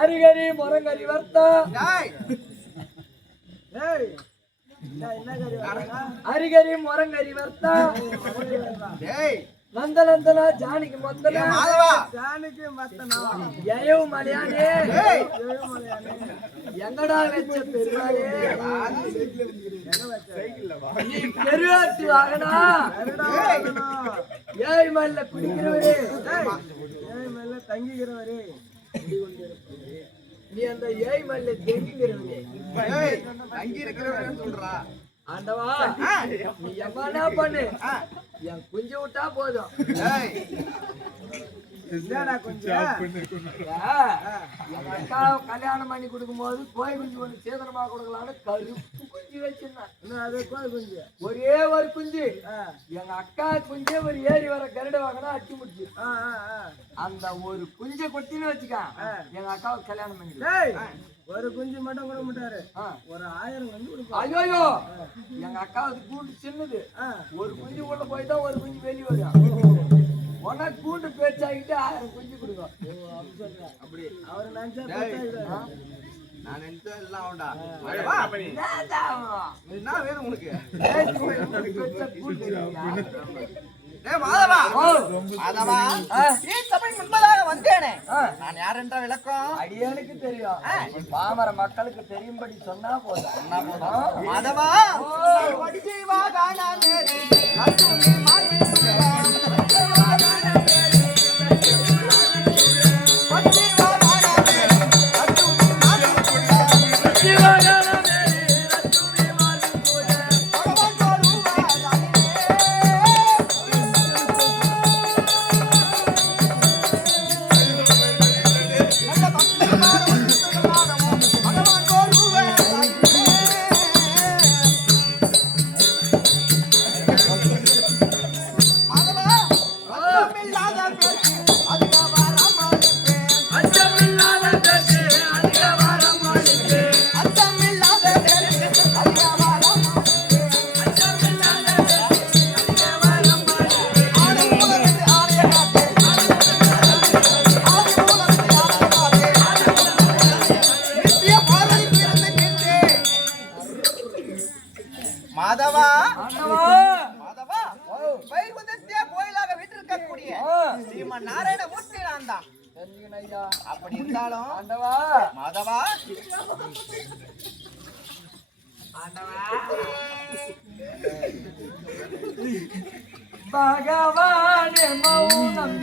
அரிகரி முரங்கரி வர்த்தா அரிகரி முரங்கரி வர்த்தா நந்தநந்தனா ஜானிக்கு மொத்தனா ஜானிக்கு மொத்தனா எயவு மலையானே எங்கடா வெச்ச பெருமாளே நீ பெருவாட்டு வாகனா ஏய் மல்ல குடிக்கிறவரே ஏய் மல்ல தங்கிக்கிறவரே நீ அந்த ஏய் மல்ல தங்கிக்கிறவரே தங்கி இருக்கிறவரே சொல்றா ஆண்டவா நீ எவனா பண்ணு என் குஞ்சு விட்டா போதும் கல்யாணம் பண்ணி கொடுக்கும் போது கோய் குஞ்சு ஒண்ணு சேதனமா கொடுக்கலான்னு கருப்பு குஞ்சு வச்சிருந்தேன் ஒரே ஒரு குஞ்சு எங்க அக்கா குஞ்சே ஒரு ஏறி வர கருட வாங்கினா அடிச்சு முடிச்சு அந்த ஒரு குஞ்சை கொட்டின்னு வச்சுக்க எங்க அக்காவை கல்யாணம் பண்ணி ஒரு குஞ்சு மட்டும் கொடுக்க மாட்டாரு ஒரு 1000 குஞ்சு கொடுப்பாரு ஐயோ எங்க அக்காவுக்கு கூண்டு சின்னது ஒரு குஞ்சு உள்ள போய்தான் ஒரு குஞ்சு வெளியே வரும் உனக்கு கூண்டு பேச்சாக்கிட்டு 1000 குஞ்சு கொடுக்கும் அப்படி அவரு நினைச்சா நான் நினைச்சா எல்லாம் ஆகும்டா என்ன வேணும் உனக்கு நான் யார் என்ற விளக்கம் அடியனுக்கு தெரியும் பாமர மக்களுக்கு தெரியும்படி சொன்னா போதும் மாதவா அப்படி இருந்தாலும் மாதவா பகவானே மௌனம்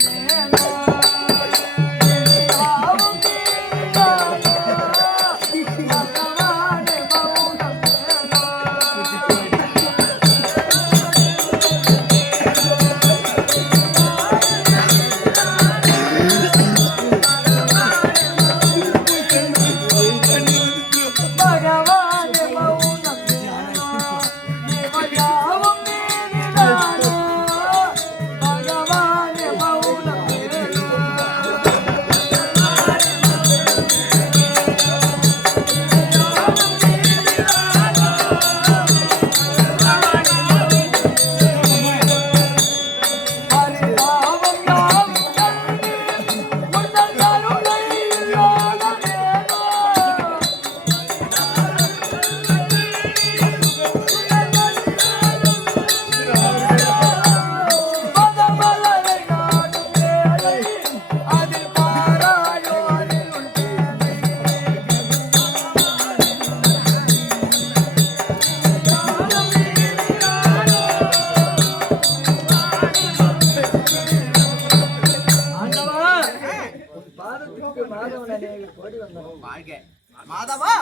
மாதவா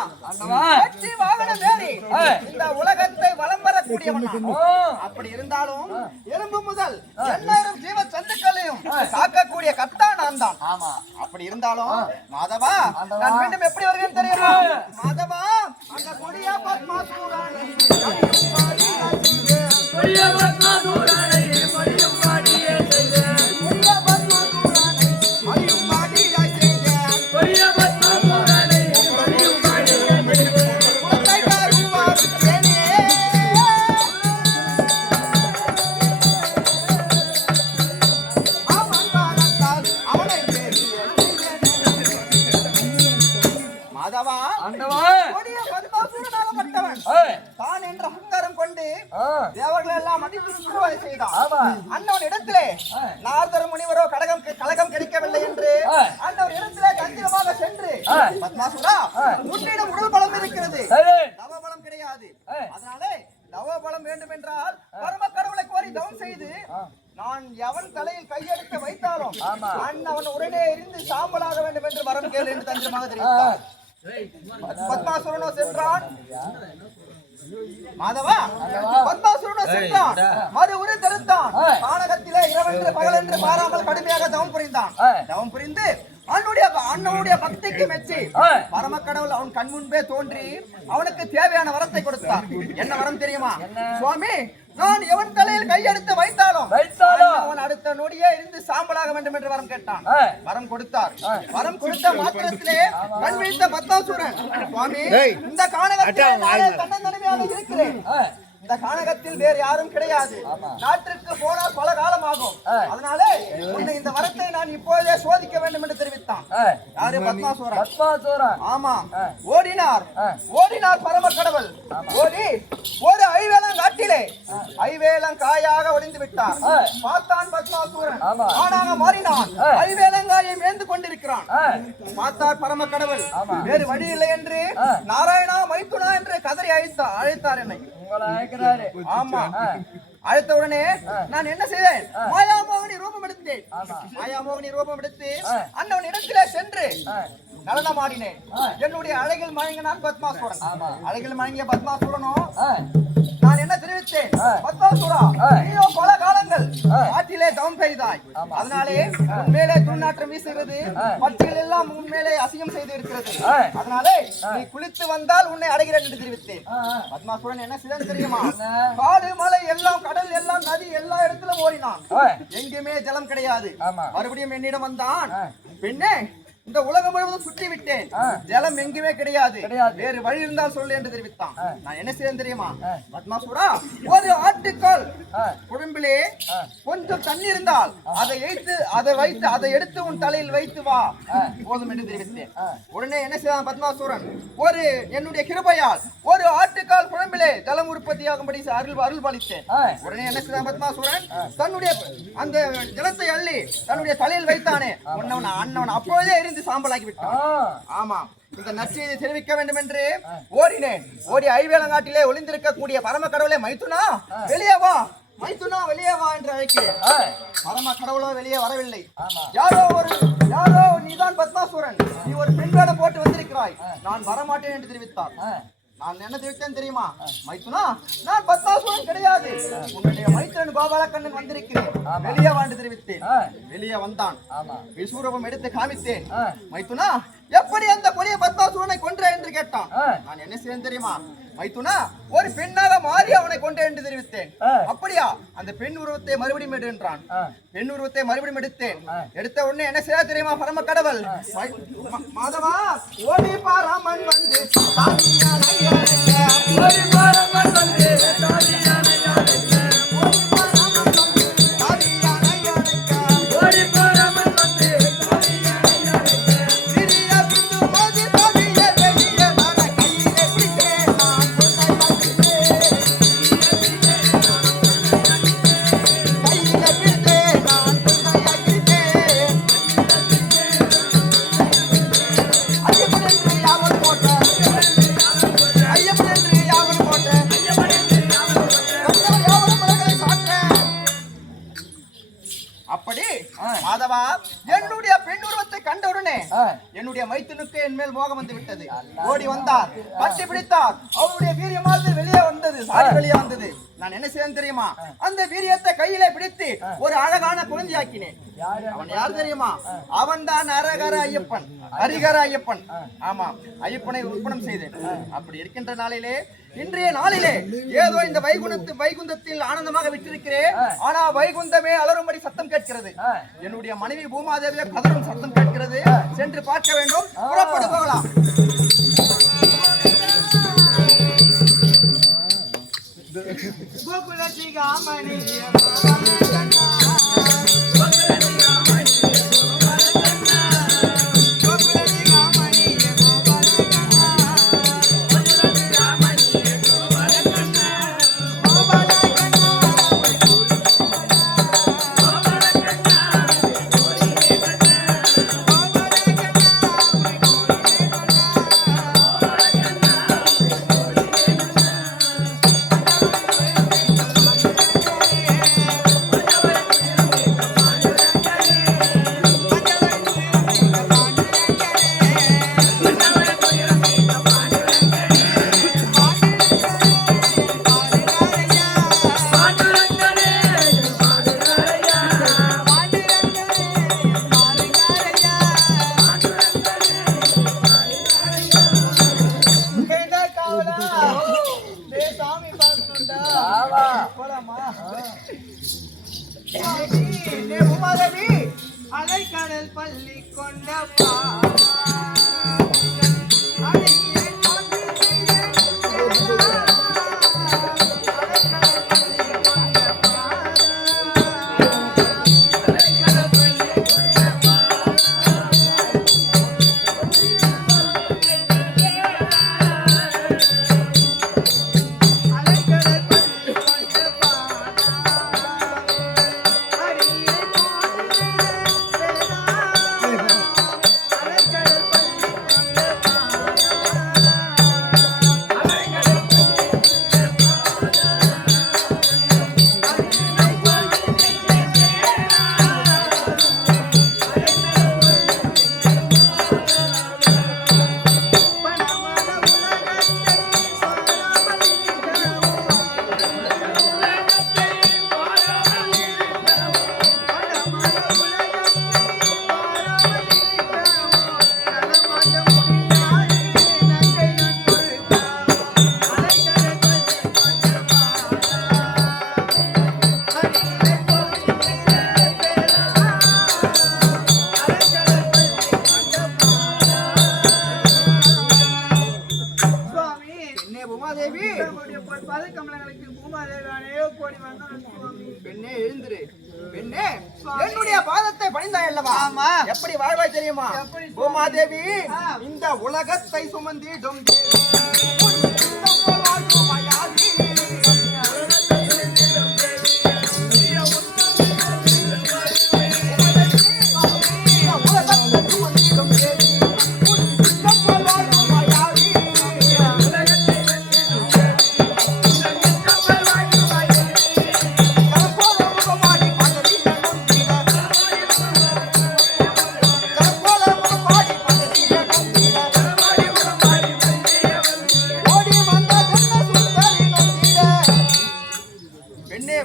இந்த உலகத்தை கூடியவன் நான். அப்படி இருந்தாலும் எறும்பு முதல் 8000 ஜீவ சந்துக்களையும் காக்கக்கூடிய கத்தா நான் தான். ஆமா. அப்படி இருந்தாலும் மாதவா நான் மீண்டும் எப்படி வருவேன் தெரியுமா? மாதவா அந்த கொடிய பத்மாசூரனை தான் என்ற அகங்காரம் கொண்டு தேவர்களை எல்லாம் மதித்து சிறுவதை செய்தான். அண்ணவன் இடத்திலே நாரதர முனிவரோ கலகம் கிடைக்கவில்லை என்று அண்ணவன் இடத்திலே கந்திரமாக சென்று பத்மாசுரா உன்னிடம் உடல் பலம் இருக்கிறது, தவ பலம் கிடையாது. அதனாலே தவ பலம் வேண்டும் என்றால் பரம கடவுளை கோரி தவம் செய்து நான் எவன் தலையில் கையெடுத்து வைத்தாலும் அண்ணவன் உடனே இருந்து சாம்பலாக வேண்டும் என்று வரம் கேளு என்று தந்திரமாக தெரிவித்தார். பத்மாசுரனோ சென்றான். மாதவா பத்மாசுரனோ சென்றான். மறு உரு தருத்தான். கானகத்திலே இரவென்று பகலென்று மாறாமல் கடுமையாக தவம் புரிந்தான். தவம் புரிந்து அண்ணனுடைய பக்திக்கு மெச்சி பரம கடவுள் அவன் கண் முன்பே தோன்றி அவனுக்கு தேவையான வரத்தை கொடுத்தார். என்ன வரம் தெரியுமா? சுவாமி, நான் எவன் தலையில் கையெடுத்து வைத்தாலும் அவன் அடுத்த நொடியே இருந்து சாம்பலாக வேண்டும் என்று வரம் கேட்டான். வரம் கொடுத்தார். வரம் கொடுத்த மாத்திரத்திலே கண் விழித்த பத்மாசுரன், சுவாமி, இந்த கானகத்திலே தன்னந்தனிமையாக இருக்கிறேன். இந்த கானகத்தில் வேறு யாரும் கிடையாது. நாட்டிற்கு போனால் பல காலம் ஆகும். அதனாலே உன்னை இந்த வரத்தை நான் இப்போதே சோதிக்க வேண்டும் என்று தெரிவித்தான். யாரு? பத்மாசுரன். ஆமா. ஓடினார் பரம கடவுள். ஓடி ஒரு ஐவேலங்காட்டிலே ஐவேலங்காயாக ஒளிந்து விட்டார். பார்த்தான் பத்மாசுரன். ஆனாக மாறினான். ஐவேலங்காயை மேய்ந்து கொண்டிருக்கிறான். பார்த்தார் பரம கடவுள். வேறு வழி இல்லை என்று நாராயணா மைத்துனா என்று கதறி அழைத்தார் என்னை. ஆமா. அழைத்த உடனே நான் என்ன செய்தேன்? மாயாமோகினி ரூபம் எடுத்தேன். மாயாமோகினி ரூபம் எடுத்து அண்ணவன் இடத்திலே சென்று நடனமாடினேன். என்னுடைய அழகில் மயங்கினான் பத்மாசுரன். அழகில் மயங்கிய பத்மாசுரனும் நான் என்ன தெரிவித்தேன்? பத்மாசுரா, நீயோ பல காலங்கள் காட்டிலே தவம் செய்தாய். அதனாலே உன்மேலே துர்நாற்றம் வீசுகிறது. பட்சிகள் எல்லாம் உன்மேலே அசிங்கம் செய்து இருக்கிறது. அதனாலே நீ குளித்து வந்தால் உன்னை அடைகிறேன் என்று தெரிவித்தேன். பத்மாசுரன் என்ன செய்தான் தெரியுமா? காடு மலை எல்லாம் கடல் எல்லாம் நதி எல்லா இடத்திலும் ஓடினான். எங்குமே ஜலம் கிடையாது. மறுபடியும் என்னிடம் வந்தான். பெண்ணே, இந்த உலகம் முழுவதும் சுற்றி விட்டேன், ஜலம் எங்குமே கிடையாது, வேறு வழி இருந்தால் சொல்லு என்று தெரிவித்தான். நான் என்ன செய்ய தெரியுமா? பத்மாசுரா, ஒரு ஆட்டுக்கால் குழம்பிலே கொஞ்சம் தண்ணி இருந்தால் அதை எடுத்து உன் தலையில் வைத்து வா போதும் என்று தெரிவித்தேன். உடனே என்ன செய்தான் பத்மாசுரன்? என்னுடைய கிருபையால் ஒரு ஆட்டுக்கால் குழம்பிலே ஜலம் உற்பத்தியாகும்படி அருள் பாலித்தேன். உடனே என்ன செய்தான் பத்மாசுரன்? தன்னுடைய அந்த ஜலத்தை அள்ளி தன்னுடைய தலையில் வைத்தானே, அண்ணவன் அப்பொழுதே சாம்பலாகி விட்டான். ஆமா. இந்த நற்செய்தியை தெரிவிக்க வேண்டும் என்று ஓடினேன். ஓடி ஐவேலங்காட்டிலே ஒளிந்திருக்கக்கூடிய பரம கடவுளே, மைத்துனா வெளியே வா, மைத்துனா வெளியே வா என்று அழைக்கிறேன். பரம கடவுளோ வெளியே வரவில்லை. யாரோ நீதான் பத்மாசுரன், நீ ஒரு பெண் வேடம் போட்டு வந்திருக்கிறாய், நான் வரமாட்டேன் என்று தெரிவித்தார். நான் என்ன தெரிவித்தேன் தெரியுமா? மைத்துனா, நான் பத்மாசுரன் கிடையாது, உன்னுடைய மைத்திரன் கோபாலக்கண்ணன் வந்திருக்கிறேன், வெளியே வாண்டு தெரிவித்தேன். வெளியே வந்தான். விஸ்வரூபம் எடுத்து காமித்தேன். மைத்துனா, எப்படி அந்த கொடிய பத்மாசுரனை கொன்ற என்று கேட்டான். நான் என்ன செய்ய தெரியுமா? மைத்துனா, ஒரு பெண்ணாக மாறி அவனை கொண்டேன் என்று தெரிவித்தேன். அப்படியா? அந்த பெண் உருவத்தை மறுபடியும் எடு என்றான். பெண் உருவத்தை மறுபடியும் எடுத்தேன். எடுத்த உடனே என்ன செய்ய தெரியுமா? பரம கடவுள், மாதவா, ஓடி பாராமன் வந்து மாதவா, என்னுடைய பெண் உருவத்தை கண்டவுடனே என்னுடைய மைத்துனுக்கு என் மேல் மோகம் வந்து விட்டது. ஓடி வந்தார், கட்டி பிடித்தார். அவருடைய வீரியமானது வெளியே வந்தது, சாடி வெளியே வந்தது. நான் என்ன செய்யணும் தெரியுமா? அந்த வீரியத்தை கையில பிடித்து ஒரு அழகான குழந்தையாக்கினேன். அவன் யார் தெரியுமா? அவன் தான் அரகர ஐயப்பன், ஹரிகர ஐயப்பன். ஆமா, ஐயப்பனை உற்பணம் செய்தேன். அப்படி இருக்கின்ற நாளிலே, இன்றைய நாளிலே ஏதோ இந்த வைகுந்தத்தில் ஆனந்தமாக விட்டிருக்கிறேன். ஆனா வைகுந்தமே அலறும்படி சத்தம் கேட்கிறது. என்னுடைய மனைவி பூமாதேவியை கதறும் சத்தம் கேட்கிறது. சென்று பார்க்க வேண்டும். புறப்பட்டு போகலாம். அலைக்கடல் பள்ளி கொண்ட பெண்ணே எழுந்திரு. பெண்ணே, என்னுடைய பாதத்தை பணிந்தாய் அல்லவா? எப்படி வாழ்வாய் தெரியுமா? பூமாதேவி இந்த உலகத்தை சுமந்திடும்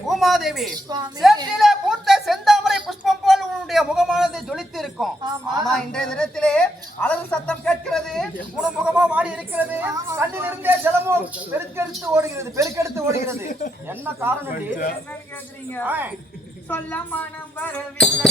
பூமாதேவி, சேற்றிலே பூத்த செந்தாமரை புஷ்பம் போல் உன்னுடைய முகமானது ஜொலித்து இருக்கும். ஆனா இன்றைய தினத்திலே அலறு சத்தம் கேட்கிறது. உன் முகமோ வாடி இருக்கிறது. கண்ணிலிருந்தே ஜலமோ பெருக்கெடுத்து ஓடுகிறது. என்ன காரணம் கேக்குறீங்க? சொல்ல மனம் வரவில்லை.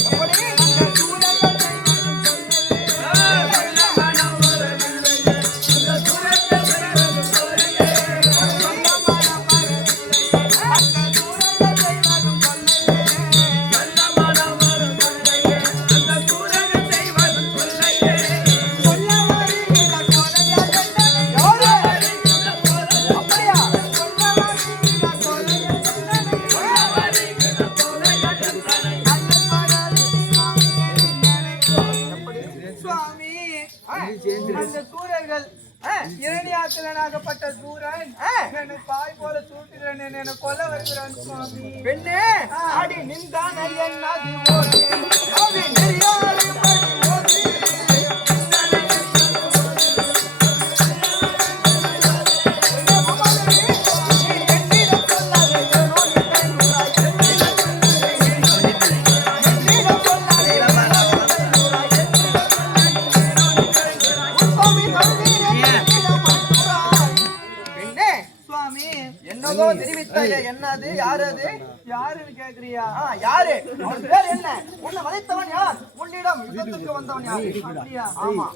அந்த சூரர்கள் இரணியாக்கலனாகப்பட்ட சூரன் என்னை பாய் போல சூட்டுகிறேன், என்னை கொல்ல வருகிறான் சுவாமி. பெண்ணே, அடி நின்றான் ஐயனாதி ஓடி அடி நெறியாரி படி ஓடி என்னிடம் சொல்லாதே சுவாமி என்னவோ தெரிவித்தாயே, என்னது? யாரு அது? யாருன்னு கேக்குறியா? யாரு? அவன் பேர் என்ன? உன்னை வதைத்தவன் யார்? உன்னிடம் யுத்தத்துக்கு வந்தவன் யார்? அப்படியா? ஆமா.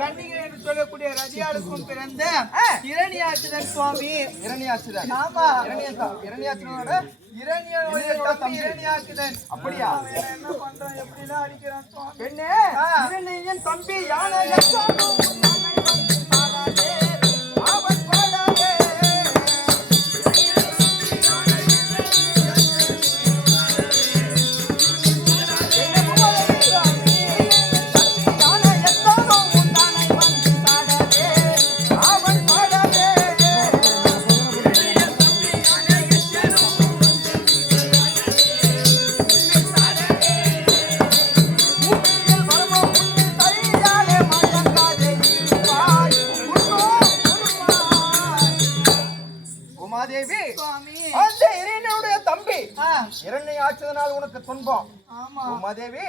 கன்னிகை என்று சொல்லக்கூடிய ரதியாளுக்கும் பிறந்த இரணியாச்சுதன் சுவாமி. இரணியாச்சுதன். ஆமா. இரணியாச்சுதனோட இரணியாச்சுதன். அப்படியா? என்ன பண்றான்? எப்படிலாம் அடிக்கிறான் சுவாமி? பெண்ணே, இரணியன் தம்பி யானை இரணியாச்சுதனால் உனக்கு துன்பம். உமாதேவி,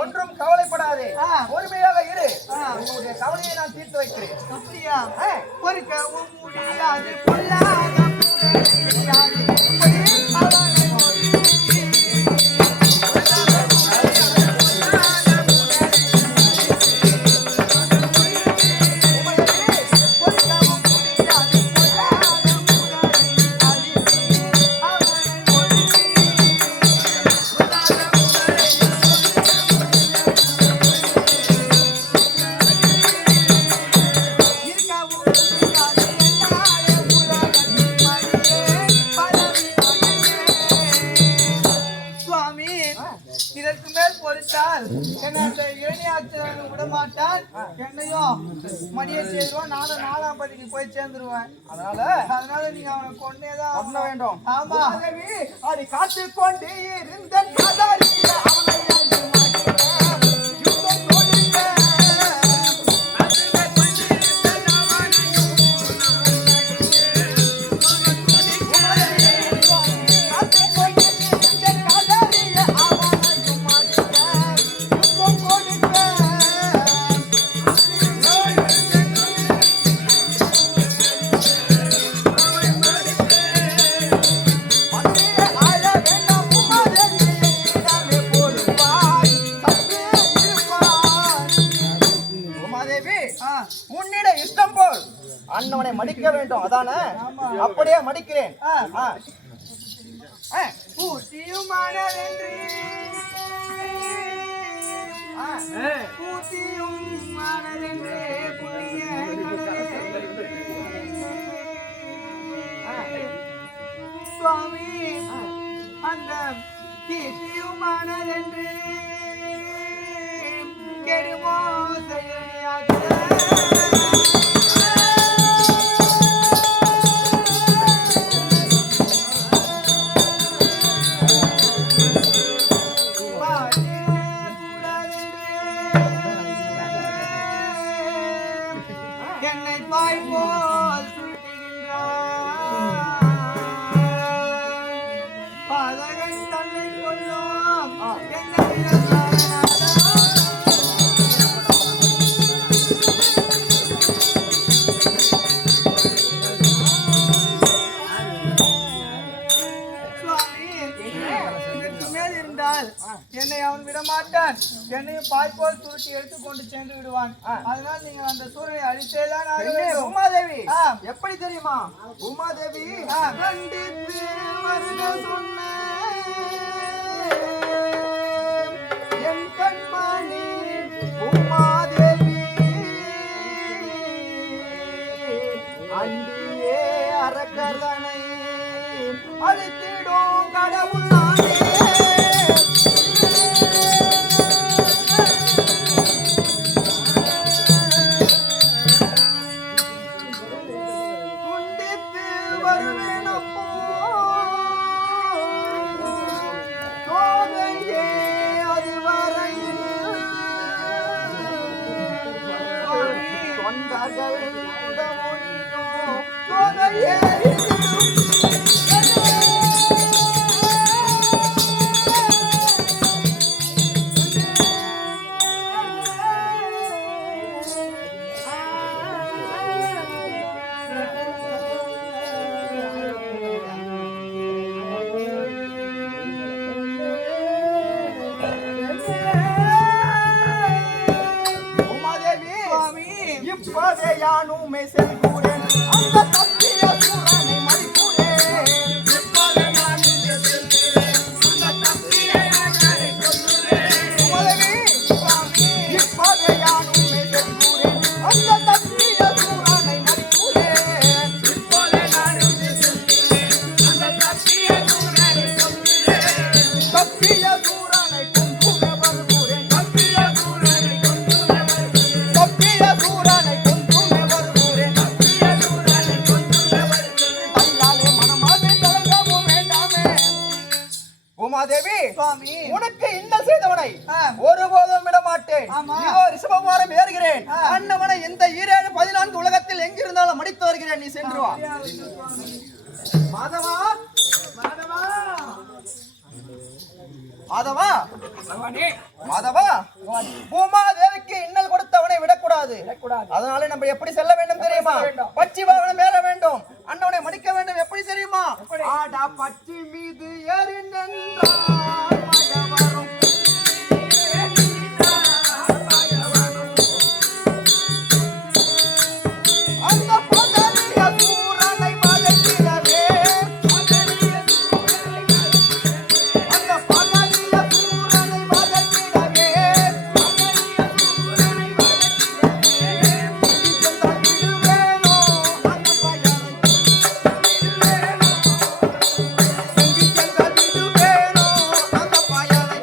ஒன்றும் கவலைப்படாதே, பொறுமையாக இரு. உன்னுடைய கவலையை நான் தீர்த்து வைக்கிறேன். அப்படியா? பொறுக்கவும் முடியாது பொல்லாத இதற்கு மேல் பொறுத்தால் என்ன இரணியாச்சுதன் விட மாட்டான். என்னையும் மடிய சேர்வான். நானும் 4ஆம் பதிக்கு போய் சேர்ந்துருவேன். அதனால நீங்க அவனை கொண்டேதான் பண்ண வேண்டும். ஆமா. அதை காத்து கொண்டே இருந்த உன்னிட இஷ்டம் போல் அண்ணவனை மடிக்க வேண்டும். அதானே? அப்படியே மடிக்கிறேன். பூத்தியும் மாடலென்று பூத்தியும் மாடலென்று புண்ணிய சுவாமி அந்த கீர்த்தியும் மாடலென்று கெடுமோ செய்யாது. என்னை பாய் போல் சுட்டுகின்றான். பாதகன் தன்னை கொல்லும் என்னை என்னை அவன் விட மாட்டான். என்னையும் பாய் போல் சுருட்டி எடுத்துக்கொண்டு சென்று விடுவான். அதனால நீங்க அந்த சூரனை அழித்தேதான். உமாதேவி எப்படி தெரியுமா? உமாதேவி கண்டித்து வருக சொன்ன என் கண்மணி உமாதேவி அண்டியே அரக்கதனை அழித்திடும் கடவுள் நானே. யானுமே செல்கிறேன் அந்த தப்பிய சூரனை மடிக்கிறேன் இப்போது யானுமே செல்கிறேன் அந்த தப்பிய யானை கொல்லுறேன் உமலவி சுவாமி இப்போது யானுமே செல்கிறேன் அந்த தப்பிய சூரனை மடிக்கிறேன் இப்போது யானுமே செல்கிறேன் அந்த தப்பிய சூரனை கொல்லுறேன் தப்பிய சூரனை கொன்று வருகிறேன் தப்பிய சூரனை கொன்று வருகிறேன் தப்பிய சூரனை கொன்று வருகிறேன் தப்பிய சூரனை கொன்று வருகிறேன் அல்லாலே மனமாதே கலங்கவும் வேண்டாமே உமாதேவி சுவாமி உனக்கு இன்னல் செய்தவனை ஒருபோதும் விட மாட்டேன் இதோ ரிஷபவாரம் ஏறுகிறேன் அண்ணவனை இந்த 7-14 உலகத்தில் எங்கிருந்தாலும் மடித்து வருகிறேன் நீ சென்று வா மாதவா மாதவா மாதவா மாதவா பூமாதேவிக்கு இன்னல் கொடுத்தவனை விடக்கூடாது அதனால நம்ம எப்படி செல்ல வேண்டும் தெரியுமா பச்சி வாகனம் ஏற வேண்டும் அண்ணவனை மடிக்க வேண்டும் எப்படி தெரியுமா ஆடா பச்சி மீது ஏறி நின்றார் மயவரும் அந்த பதறிய சூரனை மயக்கிடவே அந்த பதறிய சூரனை மயக்கிடவே விடுவேனோ அந்த பயனை விடுவேனோ அந்த பயனை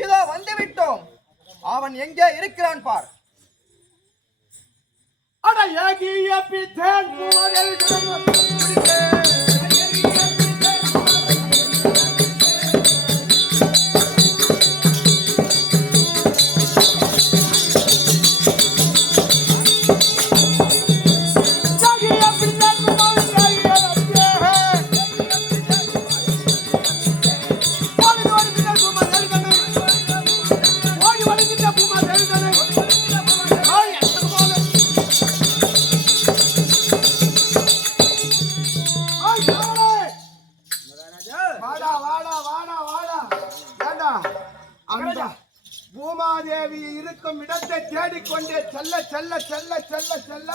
இதோ வந்து விட்டோம் அவன் எங்கே இருக்கிறான் பார் அட ஏகிய பித்தேன் பூவரில் வாடா வாடா வாடா வாடா ஏண்டா அந்த பூமாதேவி இருக்கும் இடத்தை தேடிக்கொண்டே செல்ல செல்ல செல்ல செல்ல செல்ல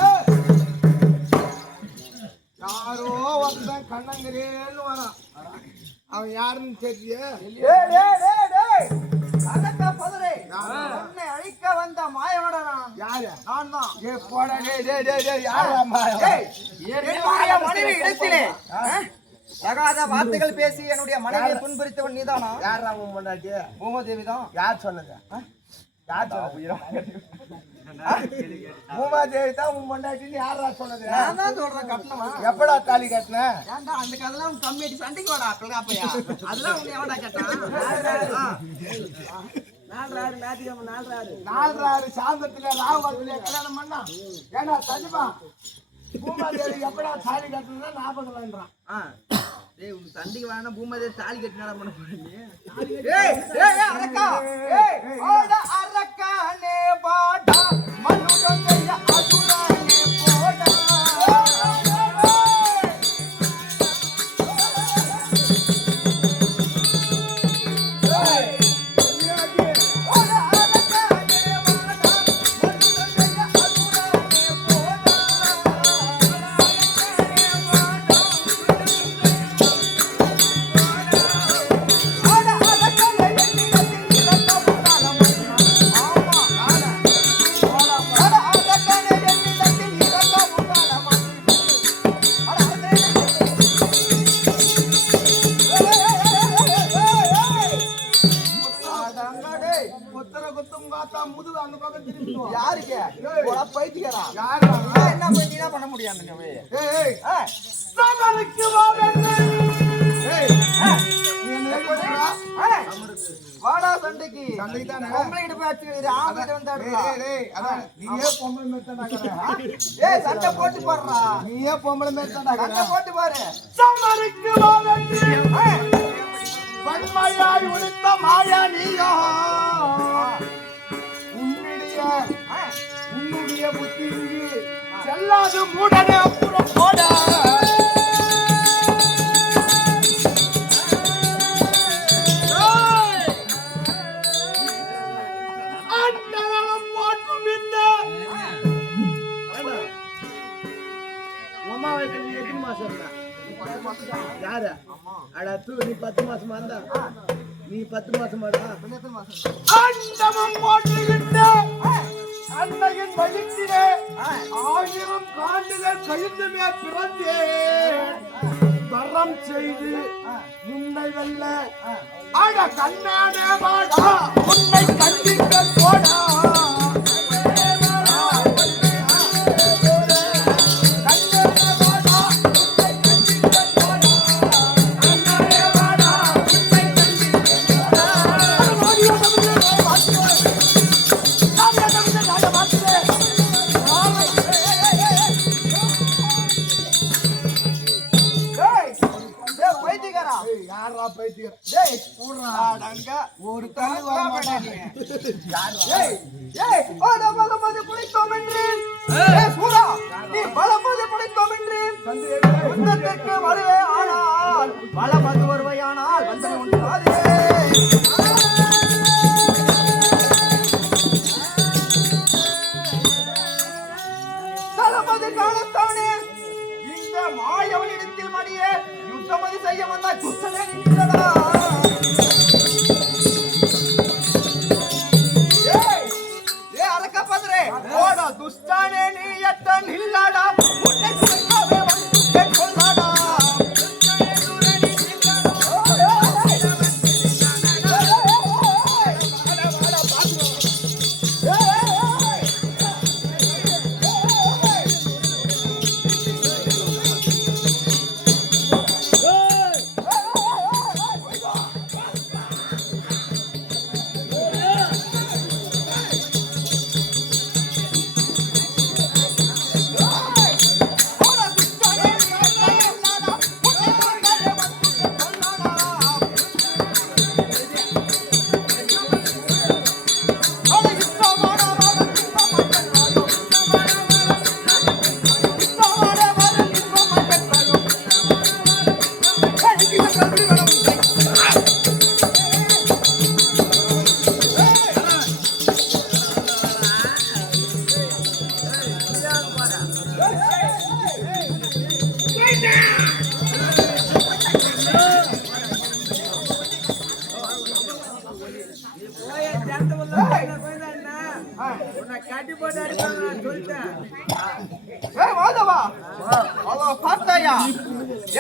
யாரோ ஒருத்தன் கண்ணங்கரேன்னு வரான் அவன் யாருன்னு தெரியல உன்னை அழிக்க வந்த மாயவடனா யாரு நான் தான் ஏ போடா டேய் டேய் டேய் டேய் யாரா என்னுடைய மனைவி இடத்திலே தகாத வார்த்தைகள் பேசி என்னுடைய மனைவியை துன்புறுத்தவன் நீதானா யாரா உன் பொண்டாட்டி பூமாதேவி தான் யார் சொன்னது யார் சொன்னது பூமாதேவி தான் உன் பொண்டாட்டின்னு யாரா சொன்னது நான் தான் சொல்றேன் கட்டணமா எப்படா தாலி கட்டின ஏன்டா அந்த கதெல்லாம் கம்மியாட்டி சண்டைக்கு வாடா பிள்ளையா அதெல்லாம் உன்னை எவடா கேட்டான் 4 சாந்தத்துல ராகுகாலத்துல கல்யாணம் பண்ணா ஏன்னா தஜிமா பூமாதேவி எப்படா தாலி கட்டணும்னா ஞாபகம் இல்லைன்றான் டேய் உன் சண்டைக்கு வாடா பூமாதேவி தாலி கட்டினா பண்ண போறீங்க அரக்கா ஓட அரக்கானே பாடா மனுடோ செய்ய அசுரானே போடா முதுகு அந்த பக்கம் திரும்பி யாருக்கு போடா பைத்தியக்காரா யாரா என்ன பண்ணீனா பண்ண முடியாது நீ ஏய் சமருக்கு வாங்க ஏய் நீ என்ன பண்றா வாடா சண்டைக்கு சண்டைக்கு தானே பொம்பளை கிட்ட போய் அடிச்சுக்கிற ஆம்பளை வந்தாடுறா ஏய் அதான் நீயே பொம்பளை மேத்தனாகற ஏய் சண்டை போட்டு பாருடா நீயே பொம்பளை மேத்தனாகற சண்டை போட்டு பாரு சமருக்கு வாங்க வன்மையாய் உடுத்த மாயா நீயோ உன்னுடைய புத்தி செல்லாது மூடனே அப்புறம் போட அண்டமும் போற்றும் இந்த அம்மா வயசுல நீ எத்தனை மாசம் இருந்தா யாரு அடா தூ நீ 10 மாசமா இருந்தா நீ 10 மாசமாடா அண்டமும் போற்றுகின்ற அன்னையின் வயிற்றிலே 1000 ஆண்டுகள் கழிந்துமே பிறந்தேன் வரம் செய்து உன்னை வெல்ல அட கண்ணானே வாடா உன்னை கண்டிக்க போடா யாரா பைத்தியம் டேய் கூடாடங்க ஒரு தண்ணி வர மாட்டானே ஏய் ஏய் ஓட பலமது குடித்தோம் என்று ஏய் சூரா நீ பலமது குடித்தோம் என்று உன்னதற்கு வருவே ஆனால் பலமது வருவையானால் வந்தனை உண்டாதே பலமது காணத்தானே இந்த மாயவனிடத்தில் மடியே யுத்தமது செய்ய வந்த குத்தனே நின்றடா ஓடா துஷ்டானே நீ எத்தன் இல்லடா உன்னை சொல்லவே வந்து கொள்ளாடா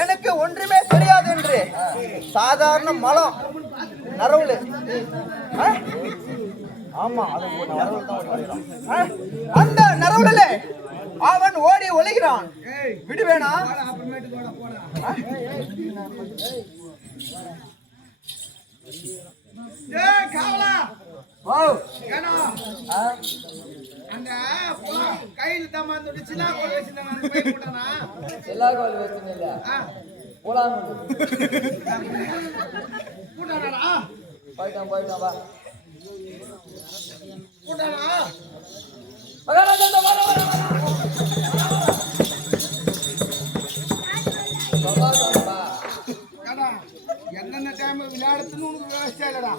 எனக்கு ஒன்றுமே தெரியாது என்று சாதாரண மலம் நரவுல ஆமா அந்த நரவுல அவன் ஓடி ஒளிகிறான் விடுவேனா அந்த கையில தம்மாந்து சின்ன கோல் வச்சிருந்தாங்க போட்டானா எல்லா கோல் வச்சிருந்தே இல்ல போலாம் போட்டானடா போய்ட்டான் வா போட்டானா மகாராஜா வர என்னென்ன டைம் விளையாடுறதுன்னு உனக்கு விவசாய இல்லடா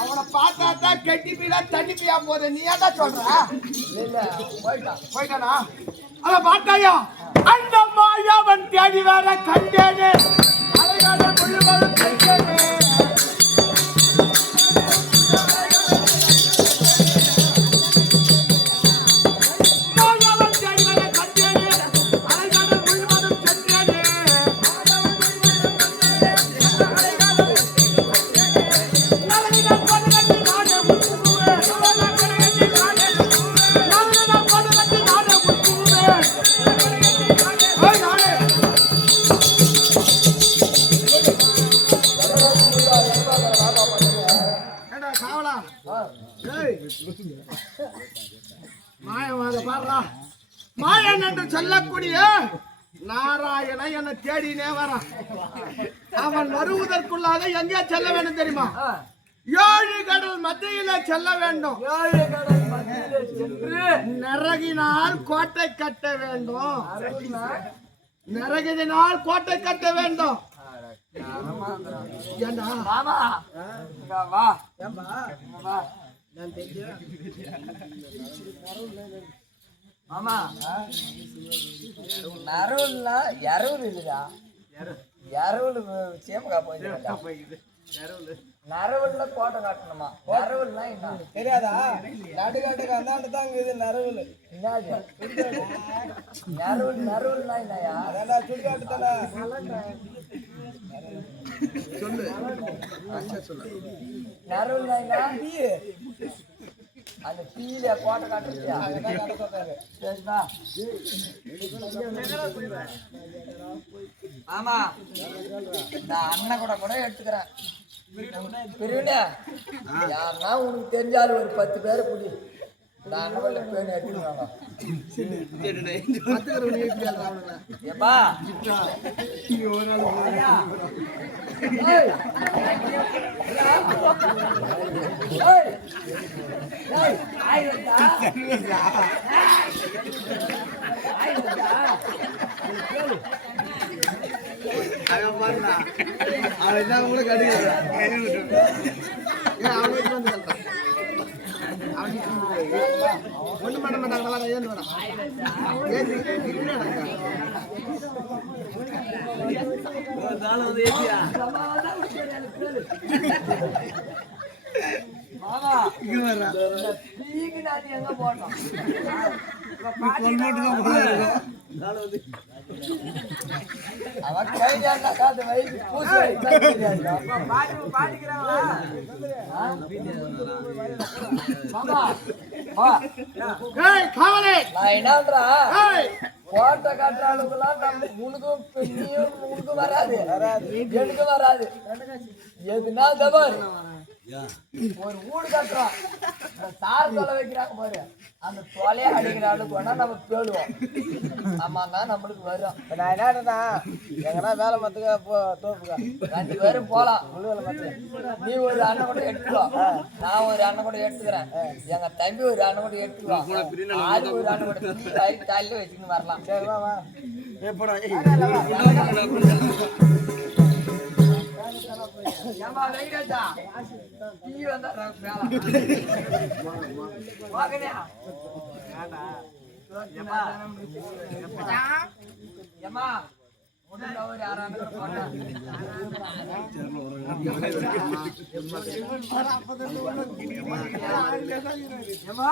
அவனை பார்த்தா தான் கெட்டி பீடா தண்ணி பீயா போத நீ ஏதா சொல்ற போயிட்டானா அவன் பார்த்தாயா அந்த மாயாவன் தேடி வேற கண்டேனே அலைகால முழுவதும் கண்டேனே மாயன் என்று சொல்லக்கூடிய நாராயண என்னை தேடினே வரான். அவன் வருவதற்குள்ளாக எங்கே செல்ல வேண்டும் தெரியுமா? 7 கடல் மத்தியில செல்ல வேண்டும். 7 கடல் மத்தியிலே சென்று நரகினால் கோட்டை கட்ட வேண்டும். நரகினால் கோட்டை கட்ட வேண்டும். மாமா வா வா ஆமா நரவுல்னா இரவுல இல்லையா இரவுல சேமக்கா போயிட்டு நரவுல கோட்டை காட்டணுமா நரவுல்னா என்ன தெரியாதா நடுக்காட்டுக்கு அந்தாண்டு தான் இது நரவுல நரவுல்னா என்னயா அதான் சுடுகாட்டு தானே நரவுல்னா என்ன அந்த தீயில கோட்டை காட்டுறியா சரிங்களா ஆமா நான் அண்ணன் கூட எடுத்துக்கிறேன் பிரிவினே யாருன்னா உனக்கு தெரிஞ்சாலும் ஒரு 10 பேரை புடி நான் அண்ணன் பேர் எடுத்துக்கிறாங்க ஏப்பா ஒண்ணு பண்ண மாட்டாங்களா ஏன் எங்க போட்டோம் அவன் கையாண்டா காது வயசு பூசு பாடிக்கிறாங்களா என்னன்றா கோட்டை காட்டுறாளுக்கெல்லாம் உனக்கும் வராது எனக்கும் வராது எதுனா தபார் ஒரு வீடு கட்டுறோம் தார் தொலை வைக்கிறாங்க பாரு அந்த தொலையை அடிக்கிற ஆளுக்கு வேணா நம்ம பேடுவோம் ஆமா தான் நம்மளுக்கு வரும் நான் என்னடா எங்கன்னா வேலை மத்துக்க தோப்புக்கா 2 பேரும் போலாம் நீ ஒரு அண்ணன் கூட எடுத்துக்கலாம் நான் ஒரு அண்ணன் கூட எடுத்துக்கிறேன் எங்க தம்பி ஒரு அண்ணன் கூட எடுத்துக்கலாம் ஆறு ஒரு அண்ணன் கூட தள்ளி வச்சுன்னு வரலாம் சரிவா வா ஏமா வெயிடா டீ வந்தா வாங்கனே ஏமா முதல்ல ஒரு யாரான போடா ஏமா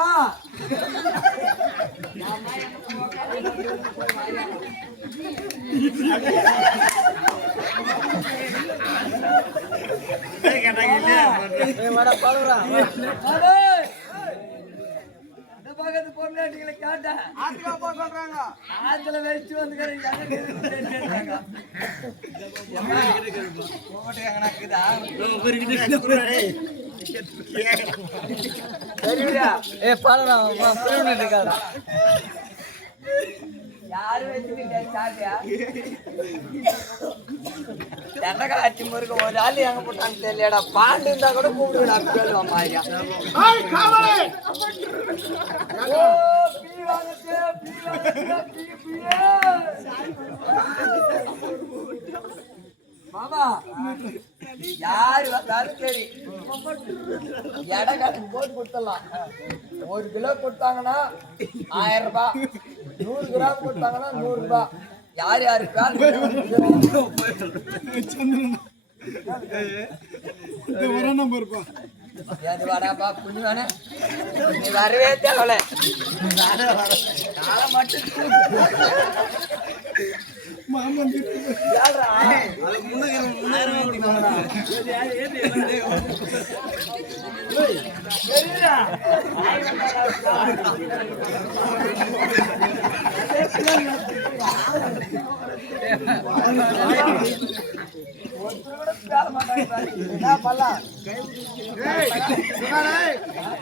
பக்கத்து பொண்ணாட்டிகளை கேட்டேன் ஆத்துல வச்சு வந்துக்கிறேன் யாரு வச்சுக்கிட்டேன் சாட்டியா தண்டகாட்சி முருக ஒரு ஆள் எங்க போட்டான்னு தெரியலடா பாண்டு இருந்தா கூட கூப்பிடுடா கேளுவான் மாரியா மாமா யாரு வந்தாலும் சரி இடக்காட்டுக்கு போட்டு கொடுத்துடலாம் 1 கிலோ கொடுத்தாங்கன்னா 1000 ரூபாய் 100 கிராம் கொடுத்தாங்கன்னா 100 ரூபாய் யார் யாருக்கு அது வாடாப்பா புண்ணு வேணே நீ வரவே தேவல மட்டும்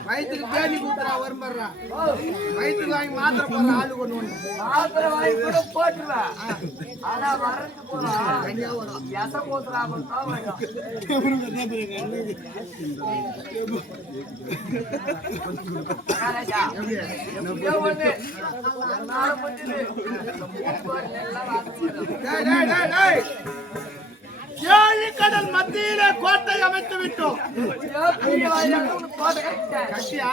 வயிற்றுக்கு தேடி கூட்டுறா வரும்படுறா வயிற்றுக்கு வாங்கி மாத்திரை போடுற ஆளு கொண்டு மாத்திரை வாங்கி கூட போட்டுருவேன் ஆனா வரது போலாம் எச போத்துறா தான் ஏழு கடல் மத்தியிலே கோட்டை அமைத்து விட்டோம். கட்டியா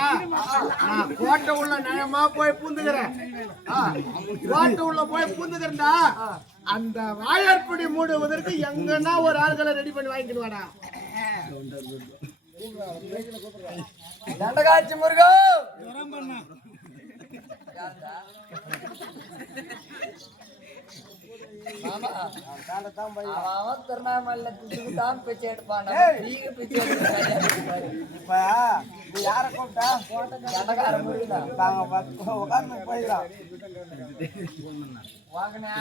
நான் கோட்டை உள்ள நயமா போய் பூந்துக்கிறேன். கோட்டை உள்ள போய் பூந்துக்கிறேன்டா. அந்த வாயற்படி மூடுவதற்கு எங்கன்னா ஒரு ஆள்களை ரெடி பண்ணி வாங்கிட்டு வாடா. தண்டகாட்சி முருகா திருநாமல்ல தான் பிச்சை எடுப்பான். இப்ப நீ யார கூப்பிட்டா தண்டகார முருகா உட்கார்ந்து போயிடலாம். வாங்கண்ணா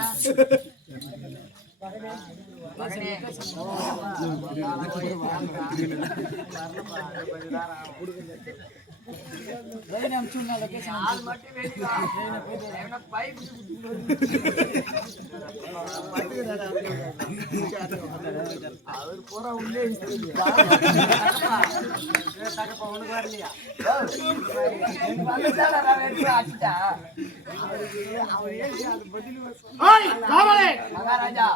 அவர் பூரா உள்ளே மகாராஜா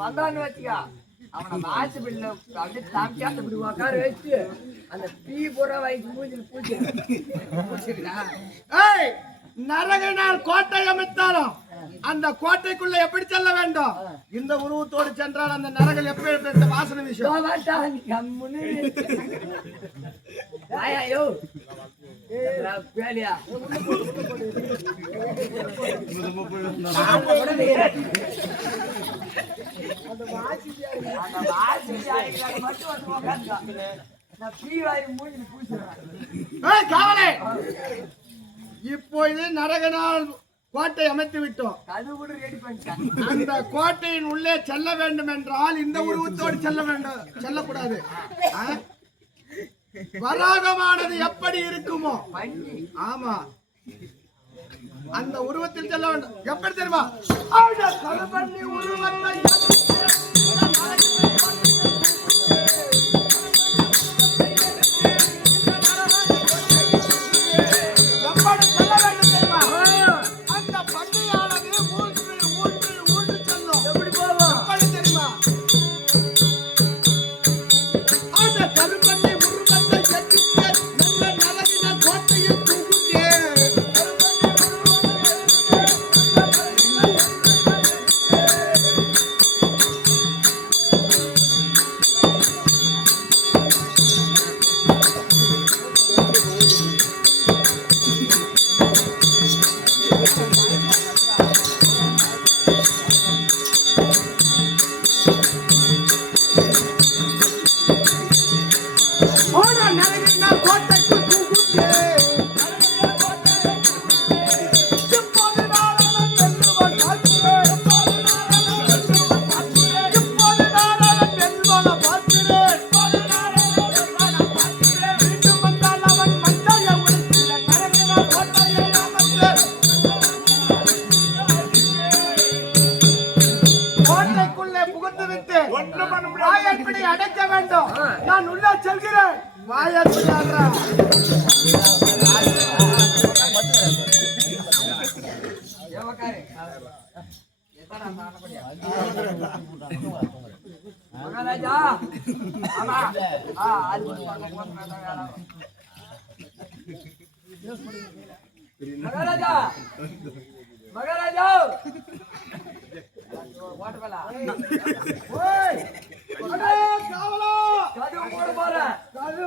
வந்தான்னு வச்சுக்கா அவனை வாசி பில்ல அப்படியே தாமிக்காத இப்படி உட்கார வச்சு அந்த தீ பூரா வயசு மூஞ்சில் பூச்சிருக்கா. நரகனால் கோட்டை அமைத்தாலும் அந்த கோட்டைக்குள்ள எப்படி செல்ல வேண்டும்? இந்த உருவத்தோடு சென்றால் அந்த நரகல் எப்படி வாசனை விஷயம் இப்பொழுது நரகனால் கோட்டை அமைத்து விட்டோம். அந்த கோட்டையின் உள்ளே செல்ல வேண்டும் என்றால் இந்த உருவத்தோடு செல்லக்கூடாது. வராகமானது எப்படி இருக்குமோ ஆமா அந்த உருவத்தில் செல்ல வேண்டும். எப்படி தெரியுமா? உருவத்தை அடைக்க வேண்டும். நான் உள்ள செல்கிறேன். மகாராஜா மகாராஜா மகாராஜா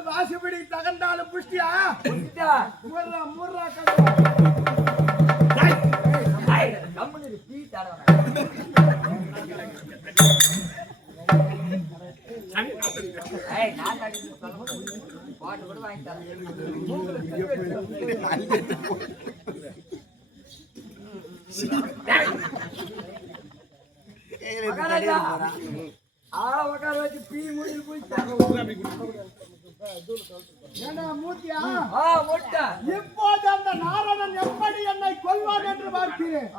வாசிப்படி தகண்டாலும் புஷ்டியா பாட்டு கூட வாங்கி தரேன். மகாராஜா உட்கார வச்சு பீ முடிஞ்சு போயிட்டாங்க. இப்போது அந்த நாரணன் எப்படி என்னை கொல்வான் என்று பார்க்கிறேன்.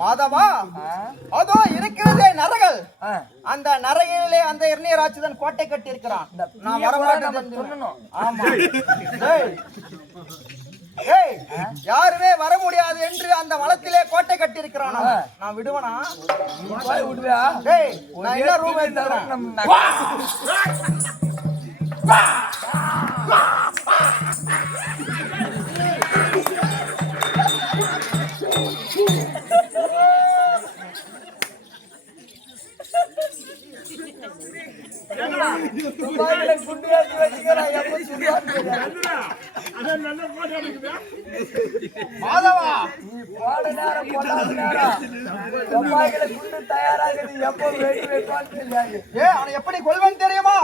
மாதவா அதோ இருக்கிறதே நரகள். அந்த நரகிலே அந்த இரணியராட்சதன் கோட்டை கட்டி இருக்கிறான். நான் வரமாட்டேன். ஆமா யாருமே வர முடியாது என்று அந்த வளத்திலே கோட்டை கட்டி இருக்கிறான். நான் விடுவனா? நான் என்ன ரூம் எடுத்துறேன்? மாதவா நீ போட நேரம் போடாத நேரம் செவ்வாய்களை குண்டு தயாராக நீ எப்போ வெயிட் வைப்பான்னு அவனை எப்படி கொள்வன் தெரியுமா?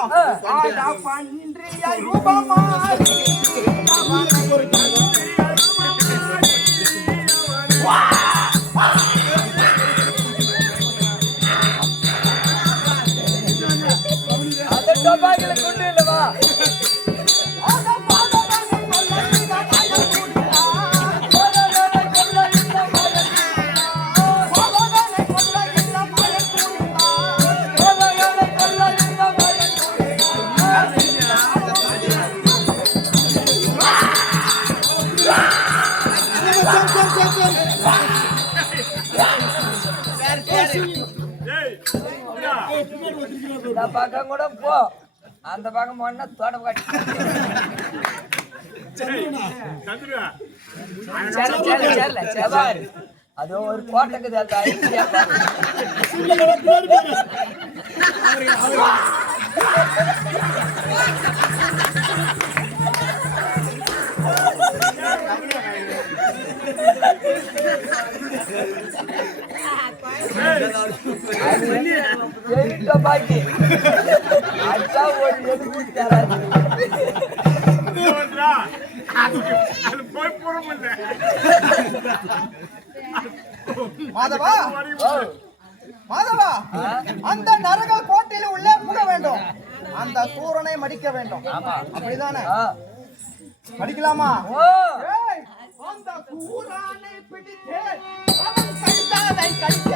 அந்த செவ்வாய்களை குண்டு இல்லவா பக்கம் கூட போ அந்த பக்கம் போனா தோட காட்டி அது ஒரு கோட்டைக்குது அந்த ஐடியா பாக்கி அச்சா ஒரு எதுக்கு மாதவா மாதவா அந்த நரக கோட்டையில உள்ளே புக வேண்டும். அந்த சூரனை மடிக்க வேண்டும். அப்படிதானே? மடிக்கலாமா? அந்த சூரனை பிடித்து அவன் கைதானை கடிக்க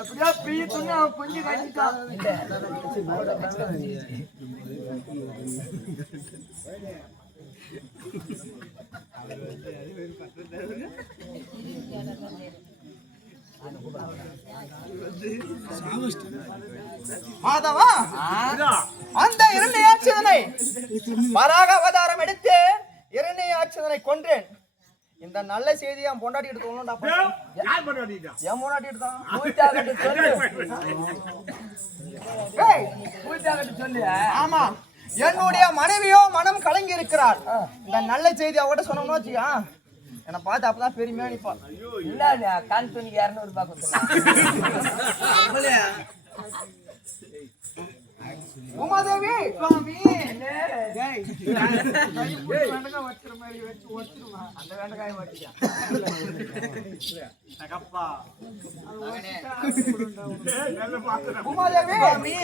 எப்படியா பிரித்துன்னு அவன் கொஞ்சம் கட்டிட்டான். மாதவா அந்த இரண்டையாட்சிதனை வராக அவதாரம் எடுத்து இரண்டையாட்சிதனை கொன்றேன். இந்த நல்ல செய்தியை என் பொண்டாட்டி எடுத்து என் பொண்டாட்டி சொல்லு. ஆமா என்னுடைய மனைவியோ மனம் கலங்கி இருக்கிறார். இந்த நல்ல செய்தி அவட்ட சொன்னோம்னு வச்சுக்கா என்னை பார்த்து அப்பதான் பெருமையா நிப்பா. இல்ல கண் துணிக்கு 200 ரூபாய் உமாதேவி சுவாமி வச்சுற மாதிரி வச்சு ஒத்துருவான். அந்த வெண்டைக்காய் வச்சுக்கான். உமாதேவி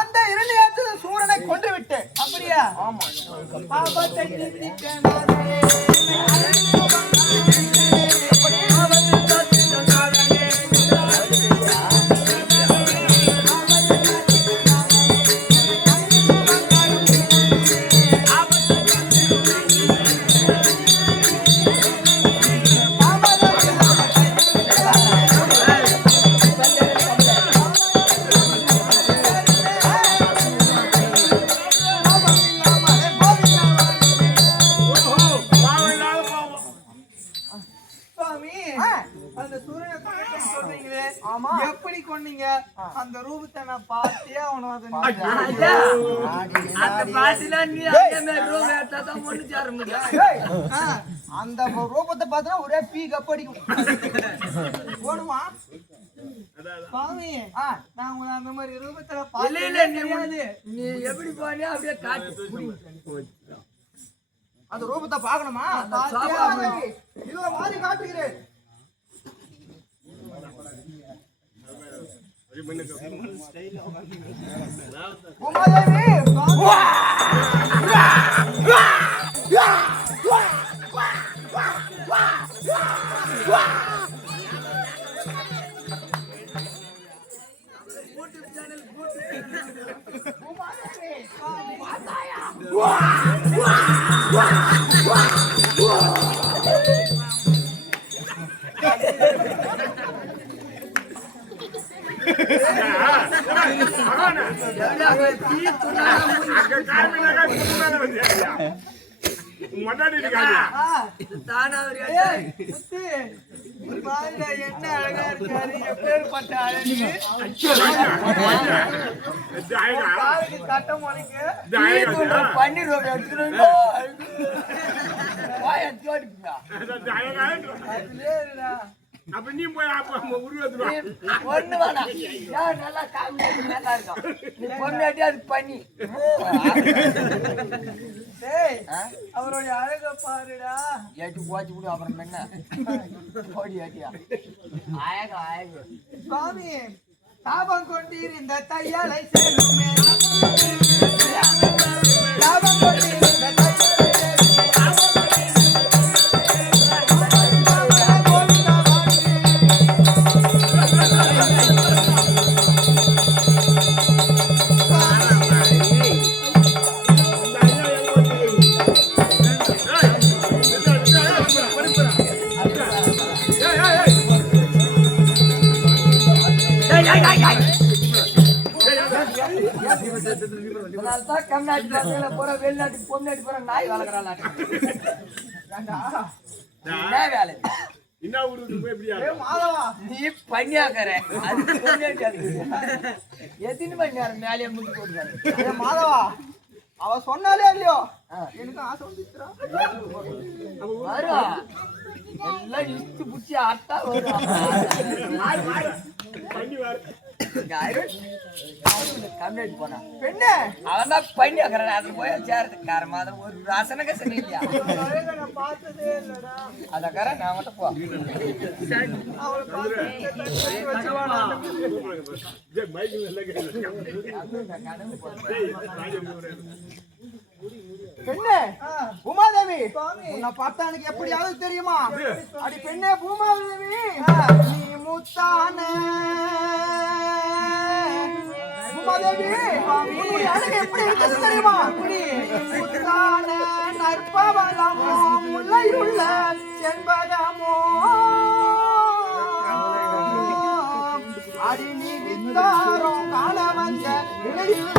அந்த இரண்டு சூரனை கொண்டு விட்டேன். அப்படியா? ஆமா. எப்படி கொன்னீங்க? அந்த ரூபத்தை நான் பார்த்தே அவனை அந்த பாட்டில நீ அதே மாதிரி ரூம் எடுத்தா தான் ஒண்ணு சேர முடியும். அந்த ரூபத்தை பார்த்தா ஒரே பீ கப்படிக்கும் போடுமா சுவாமி நான் உங்களை அந்த மாதிரி ரூபத்துல இல்ல, தெரியாது. நீ எப்படி போனியா அப்படியே காட்டு. அந்த ரூபத்தை பார்க்கணுமா? இதுல மாதிரி காட்டுகிறேன். உமாதேவி முத்து, பாருங்க, என்ன அழகா இருக்காரு, எப்பேற்பட்ட அழகு. காலுக்கு கட்ட முளைக்கு பண்ணிடுவோம் எடுத்துருங்க. அப்ப நீ போய் உருவத்துவா ஒண்ணு வேணாம். ஏன் நல்லா காமிச்சு நல்லா இருக்கும். நீ பொண்ணாட்டி அது பண்ணி. டேய், அவருடைய அழக பாருடா. ஏட்டி போச்சு விடு அப்புறம் என்ன ஓடி ஏட்டியா ஆயக ஆயக. சுவாமி, தாபம் கொண்டீர் இந்த தையலை செல்லுமே. தாபம் கொண்டீர் இந்த தையலை கம்நாட்டு போற வெளிநாட்டுக்கு பொம்நாட்டு போற நாய் வளர்க்குறாங்க. வேலை என்ன ஊருக்கு போய் எப்படியா நீ பண்ணியாக்கற அது பொம்நாட்டு எத்தனை மணி நேரம் மேலே முடி போட்டுக்காரு. மாதவா, அவ சொன்னாலே இல்லையோ எனக்கு ஆசை வந்துச்சுடா. வரும் எல்லாம் இழுத்து புடிச்சு அட்டா வரும். பண்ணி வர கம்நாட்டு போனா பெண்ணே, அவன் தான் பண்ணி வைக்கிறான். அது போய் சேர்றதுக்கு கார மாதிரி ஒரு ரசனக சரி இல்லையா? அழக நான் பார்த்ததே இல்லடா. அதக்கார நான் மட்டும் போ. அவளை பெண்ணே பூமாதேவி, உன்னை பார்த்தா எனக்கு எப்படியாவது தெரியுமா? அடி பெண்ணே பூமாதேவி, நீ முத்தான பூமாதேவி, எனக்கு எப்படி இருக்குது தெரியுமா? நீ முத்தான நற்பவளமோ முல்லையுள்ள செண்பகமோ, அடி நீ வித்தாரம் காண வந்த இடையுள்ள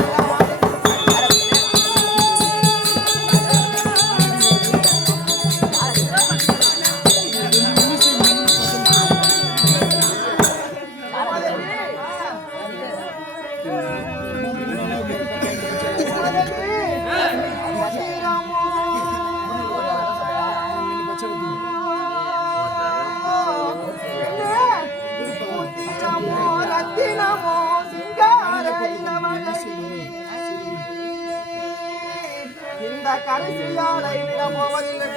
இந்த கடைசியாலை விட போவதில்லை.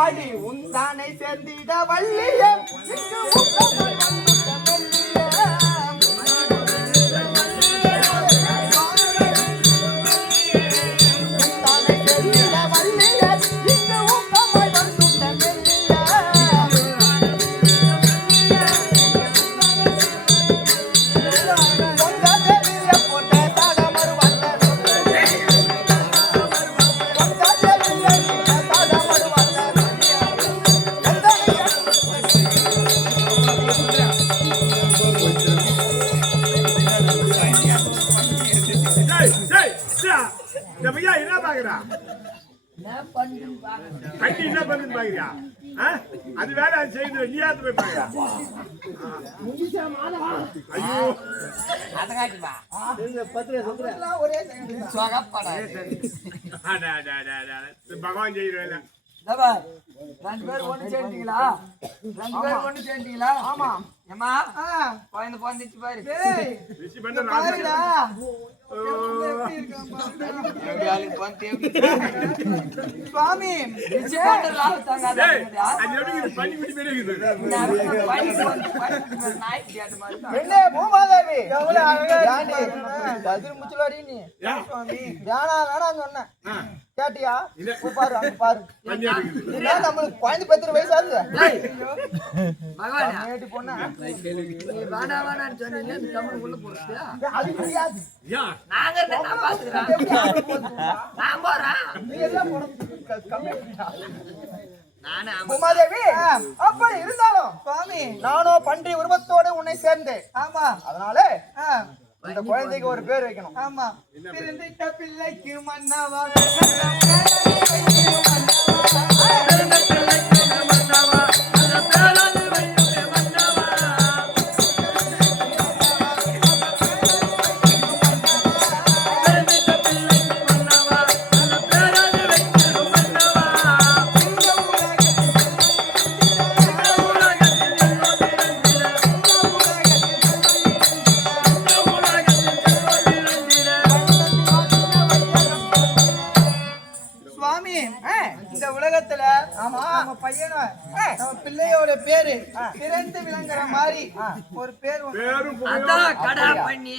ஆடி உந்தானை சேர்ந்திட வள்ளியம் என்ன பாக்குறா? என்ன பண்ணு பாக்குறேன். பண்ணி என்ன பண்ணு பாக்குறியா? அது வேலை அது செய்யுது நீ ஏத்து போய் பாருங்க ஐயோ எல்லாம் ஒரே பகவான் செய்யறேன் தபா, 2 பேரும் ஒண்ணு சேர்ந்தீங்களா? 2 பேரும் ஒண்ணு சேர்ந்தீங்களா? ஆமா. ஏம்மா, குழந்தை பிறந்துச்சு பாரு. ரிஷி பண்ண பாருடா. எப்படி ஆளுக்கு பிறந்து எப்படி? சுவாமி ரிஷி பண்ண ராவு தாங்காத ஏய், இருக்குடா. அது எப்படி இது பண்ணி விட்டு பேரு இருக்குது நாய் கேட்ட மாதிரி தான். பெண்ணே பூமாதேவி எவ்வளவு அழகா ஏண்டி? கதிர் முச்சலாடி நீ ஏன்? சுவாமி வேணாம்னு சொன்னேன் கேட்டியா இல்ல. பாரு அங்க பாரு பண்ணியா இருக்குது இதுதான் நம்மளுக்கு குழந்தை பெத்துற வயசாகுது ஏய், பகவானா, நேட்டு பொண்ணா நீ வேணான்னு சொன்னீங்க, இந்த கம்முனு உள்ள போறியா? அது முடியாது ஏன் நாங்க இருந்தா நான் பாத்துக்கிறேன். நான் போறேன். நீ எல்லாம் போட கம்மி நானே ஆமா. பூமாதேவி அப்படி இருந்தாலும் சுவாமி நானோ பன்றி உருவத்தோடு உன்னை சேர்ந்தேன் ஆமா அதனால இந்த குழந்தைக்கு ஒரு பேர் வைக்கணும் ஆமா பிறந்திட்ட பிள்ளைக்கு மன்னவா சுவாமி இந்த உலகத்துல ஆமா நம்ம பையனை நம்ம பிள்ளையோட பேரு பிறந்து விளங்குற மாதிரி ஒரு பேர் பேரும் அதான் கடா பண்ணி.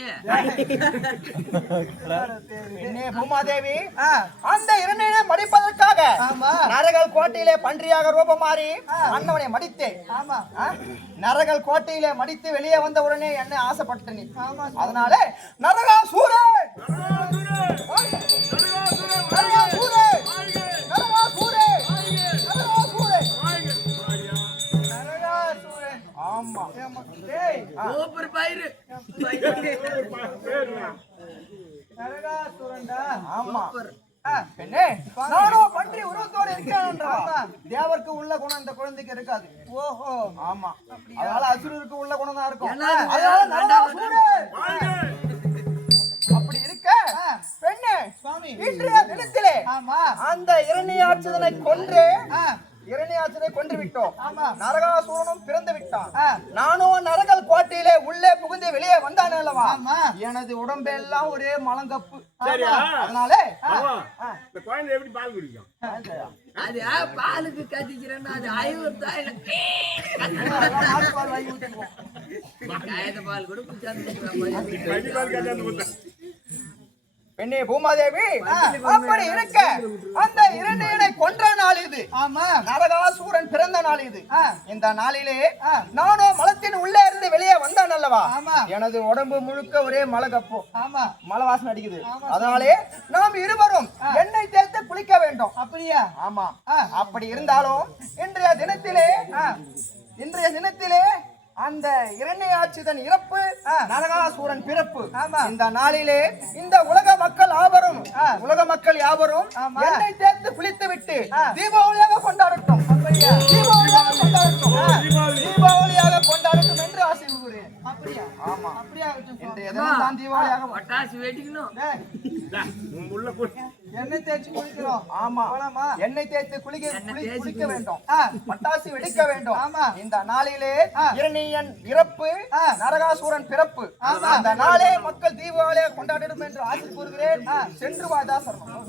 என்னே பூமாதேவி அந்த இரண்டையை மடிப்பதற்காக ஆமா நரகல் கோட்டையிலே பன்றியாக ரூபம் மாறி அண்ணவனை மடித்தேன் ஆமா நரகல் கோட்டையிலே மடித்து வெளியே வந்த உடனே என்ன ஆசைப்பட்ட நீ ஆமா அதனால நரகாசூரன் நரகாசூரன் நரகாசூரன் நரகாசூரன் நரகாசூரன் ஆமா ஏம்மா, டேய் சூப்பர் பயிரு. நரகாசூரன்டா ஆமா பெண்ணே நானும் பன்றி உருவத்தோடு இருக்கேன் தேவருக்கு உள்ள குணம் இந்த குழந்தைக்கு இருக்காது ஓஹோ ஆமா அதனால அசுரருக்கு உள்ள குணம் தான் இருக்கும் என்ன இது? அதனால நரகாசூரன் அப்படி இருக்க பெண்ணே சுவாமி இன்றைய தினத்திலே ஆமா அந்த இரணியாட்சதனை கொன்று ஆ, இரணியாட்சதை கொன்று விட்டோம் ஆமா நரகாசூரனும் பிறந்து விட்டான் ஆ, நானும் நரகல் கோட்டையிலே உள்ளே புகுந்து வெளியே வந்தான் அல்லவா ஆமா எனது உடம்பெல்லாம் ஒரே மலங்கப்பு சரியா அதனால பகவான் இந்த குழந்தை எப்படி பால் குடிக்கும் அது பாலுக்கு கத்திக்கிறேன்னா அது ஐவத்தாயிரம் பால் கூட குடிச்சாந்து படி பால் கல்யாணம் பண்ண பெண்ணே பூமாதேவி அப்படி இருக்க அந்த இரண்டையனை கொன்ற நாள் இது ஆமா நரகாசூரன் பிறந்த நாள் இது இந்த நாளிலே நானும் மலத்தின் உள்ளே இருந்து வெளியே வந்தான் அல்லவா ஆமா எனது உடம்பு முழுக்க ஒரே மலை கப்போம் ஆமா மலை வாசனை அடிக்குது அதனாலே நாம் இருவரும் எண்ணெய் தேய்த்து குளிக்க வேண்டும் அப்படியா ஆமா அப்படி இருந்தாலும் இன்றைய தினத்திலே அந்த இரண்யாட்சிதன் இறப்பு நரகாசூரன் பிறப்பு இந்த நாளிலே இந்த உலக மக்கள் யாவரும் எண்ணெய் தேர்த்து குளித்து விட்டு தீபாவளியாக கொண்டாடட்டும் தீபாவளியாக கொண்டாடட்டும் என்று ஆசை கூறுகிறேன் அப்படியா ஆமா அப்படியா இன்றைய தினம் தான் தீபாவளியாக பட்டாசு வெடிக்கணும். உள்ள போய் எண்ணெய் தேய்ச்சி குளிக்கிறோம் ஆமா போலாமா எண்ணெய் தேய்த்து குளிக்க வேண்டும் பட்டாசு வெடிக்க வேண்டும் ஆமா இந்த நாளிலே இரணியன் இறப்பு நரகாசூரன் பிறப்பு அந்த நாளே மக்கள் தீபாவளியை கொண்டாடிடும் என்று ஆசை கூறுகிறேன் சென்று வாதாசரணம்